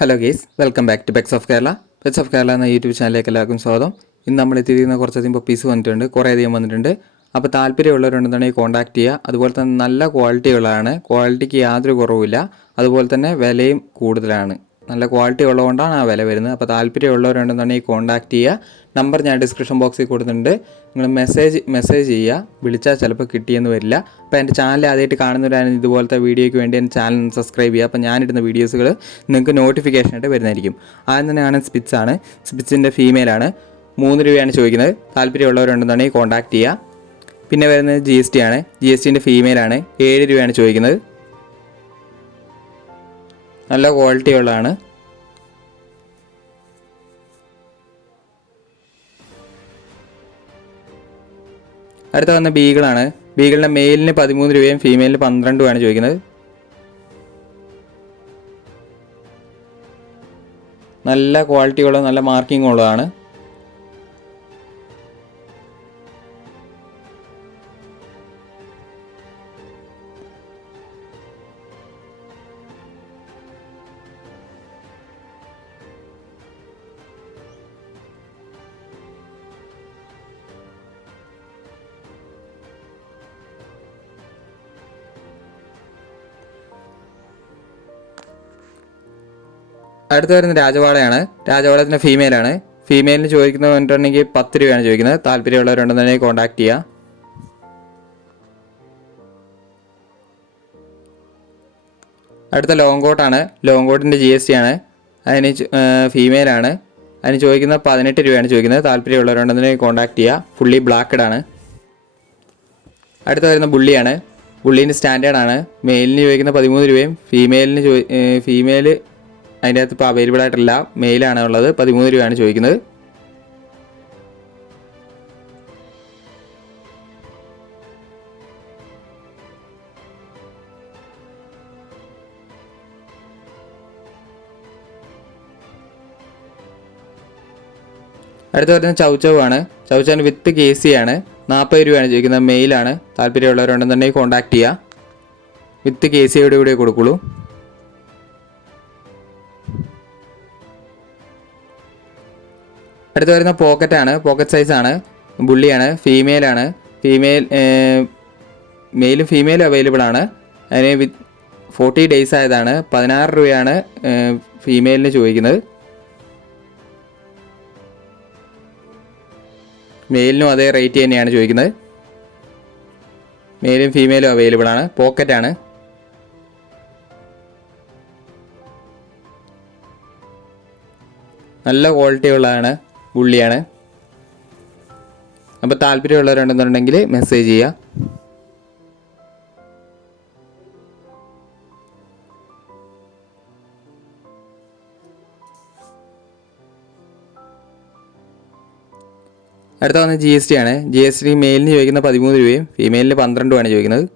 Hello guys, welcome back to pets of Kerala. Pets of Kerala എന്ന YouTube ചാനലിലേക്ക് എല്ലാവർക്കും സ്വാഗതം. ഇന്ന് നമ്മൾ എത്തിയിരിക്കുന്ന കുറച്ചധികം പപ്പീസ് വന്നിട്ടുണ്ട്, കുറേയധികം വന്നിട്ടുണ്ട്. അപ്പോൾ താല്പര്യമുള്ളവരുണ്ടെന്നുണ്ടെങ്കിൽ കോൺടാക്ട് ചെയ്യുക. അതുപോലെ തന്നെ നല്ല ക്വാളിറ്റിയുള്ളതാണ്, ക്വാളിറ്റിക്ക് യാതൊരു കുറവുമില്ല. അതുപോലെ തന്നെ വിലയും കൂടുതലാണ്. നല്ല ക്വാളിറ്റി ഉള്ളതുകൊണ്ടാണ് ആ വില വരുന്നത്. അപ്പോൾ താല്പര്യമുള്ളവരുണ്ടെന്നുണ്ടെങ്കിൽ കോൺടാക്ട് ചെയ്യുക. നമ്പർ ഞാൻ ഡിസ്ക്രിപ്ഷൻ ബോക്സിൽ കൊടുത്തിട്ടുണ്ട്. നിങ്ങൾ മെസ്സേജ് ചെയ്യുക. വിളിച്ചാൽ ചിലപ്പോൾ കിട്ടിയെന്ന് വരില്ല. അപ്പോൾ എൻ്റെ ചാനൽ ആദ്യമായിട്ട് കാണുന്നവരാണെങ്കിൽ ഇതുപോലത്തെ വീഡിയോയ്ക്ക് വേണ്ടി എൻ്റെ ചാനൽ സബ്സ്ക്രൈബ് ചെയ്യുക. അപ്പോൾ ഞാനിടുന്ന വീഡിയോസുകൾ നിങ്ങൾക്ക് നോട്ടിഫിക്കേഷനായിട്ട് വരുന്നതായിരിക്കും. ആദ്യം തന്നെയാണ് സ്പിറ്റ്സാണ്. സ്പിറ്റ്സിൻ്റെ ഫീമെയിലാണ്. 3 രൂപയാണ് ചോദിക്കുന്നത്. താല്പര്യമുള്ളവരുണ്ടെന്നുണ്ടെങ്കിൽ കോൺടാക്ട് ചെയ്യുക. പിന്നെ വരുന്നത് GST ആണ്. GSTൻ്റെ ഫീമെയിലാണ്. 7 രൂപയാണ് ചോദിക്കുന്നത്. നല്ല ക്വാളിറ്റി ഉള്ളതാണ്. അടുത്ത വന്ന ബീഗിളാണ്. ബീഗിളിൻ്റെ മെയിലിന് 13 രൂപയും ഫീമെയിലിന് 12 രൂപയാണ് ചോദിക്കുന്നത്. നല്ല ക്വാളിറ്റി ഉള്ള നല്ല മാർക്കിംഗ് ഉള്ളതാണ്. അടുത്ത് വരുന്ന രാജവാളയാണ്. രാജവാളത്തിൻ്റെ ഫീമെയിലാണ്. ഫീമെയിലിന് ചോദിക്കുന്നത് പറഞ്ഞിട്ടുണ്ടെങ്കിൽ 10 രൂപയാണ് ചോദിക്കുന്നത്. താല്പര്യമുള്ളവരുണ്ടെന്നുണ്ടെങ്കിൽ കോൺടാക്ട് ചെയ്യുക. അടുത്ത ലോങ് കോട്ടാണ്. ലോങ് കോട്ടിൻ്റെ GST ആണ്. അതിന് ഫീമെയിലാണ്. അതിന് ചോദിക്കുന്നത് 18 രൂപയാണ് ചോദിക്കുന്നത്. താല്പര്യമുള്ളവരുണ്ടെന്നുണ്ടെങ്കിൽ കോൺടാക്ട് ചെയ്യുക. ഫുള്ളി ബ്ലാക്കഡാണ്. അടുത്ത വരുന്ന ബുള്ളിയാണ്. ബുള്ളീൻ്റെ സ്റ്റാൻഡേർഡാണ്. മെയിലിന് ചോദിക്കുന്നത് 13 രൂപയും ഫീമെയിൽ അതിൻ്റെ അകത്ത് ഇപ്പോൾ അവൈലബിൾ ആയിട്ടില്ല. മെയിലാണ് ഉള്ളത്. 13 രൂപയാണ് ചോദിക്കുന്നത്. അടുത്ത് വരുന്നത് ചൗച്ചവാണ്. ചൗച്ചവിന് വിത്ത് KC ആണ്. 40 രൂപയാണ് ചോദിക്കുന്നത്. മെയിലാണ്. താല്പര്യമുള്ളവരുണ്ടെന്നുണ്ടെങ്കിൽ കോൺടാക്ട് ചെയ്യുക. വിത്ത് KCയോടെ കൂടെ കൊടുക്കുള്ളൂ. അടുത്ത് വരുന്ന പോക്കറ്റാണ്. പോക്കറ്റ് സൈസാണ്. ബുള്ളിയാണ്. ഫീമെയിലാണ്. മെയിലും ഫീമെയിലും അവൈലബിൾ ആണ്. അതിന് 40 ഡേയ്സ് ആയതാണ്. 16 രൂപയാണ് ഫീമെയിലിന് ചോദിക്കുന്നത്. മെയിലിനും അതേ റേറ്റ് തന്നെയാണ് ചോദിക്കുന്നത്. മെയിലും ഫീമെയിലും അവൈലബിൾ ആണ്. പോക്കറ്റാണ്. നല്ല ക്വാളിറ്റി ഉള്ളതാണ്. ബുള്ളിയാണ്. അപ്പോൾ താല്പര്യമുള്ളവരുണ്ടെന്നുണ്ടെങ്കിൽ മെസ്സേജ് ചെയ്യുക. അടുത്ത വന്ന് GST ആണ്. GST മെയിലിന് ചോദിക്കുന്ന 13 രൂപയും ഫീമെയിലിന് 12 രൂപയാണ് ചോദിക്കുന്നത്.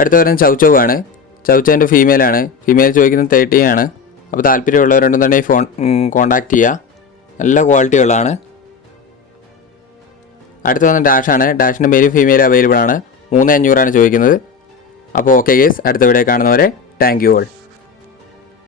അടുത്ത വരുന്നത് ചൗച്ചവാണ്. ചൗച്ചവിൻ്റെ ഫീമെയിലാണ്. ഫീമെയിൽ ചോദിക്കുന്നത് 30 ആണ്. അപ്പോൾ താല്പര്യമുള്ളവരുണ്ടെന്നുണ്ടെങ്കിൽ കോൺടാക്ട് ചെയ്യുക. നല്ല ക്വാളിറ്റി ഉള്ളതാണ്. അടുത്ത വന്ന ഡാഷാണ്. ഡാഷിൻ്റെ മെയിലും ഫീമെയിലും അവൈലബിൾ ആണ്. 3500 ചോദിക്കുന്നത്. അപ്പോൾ ഓക്കെ ഗേസ്, അടുത്ത വീഡിയോ കാണുന്നവരെ താങ്ക് യു ഓൾ.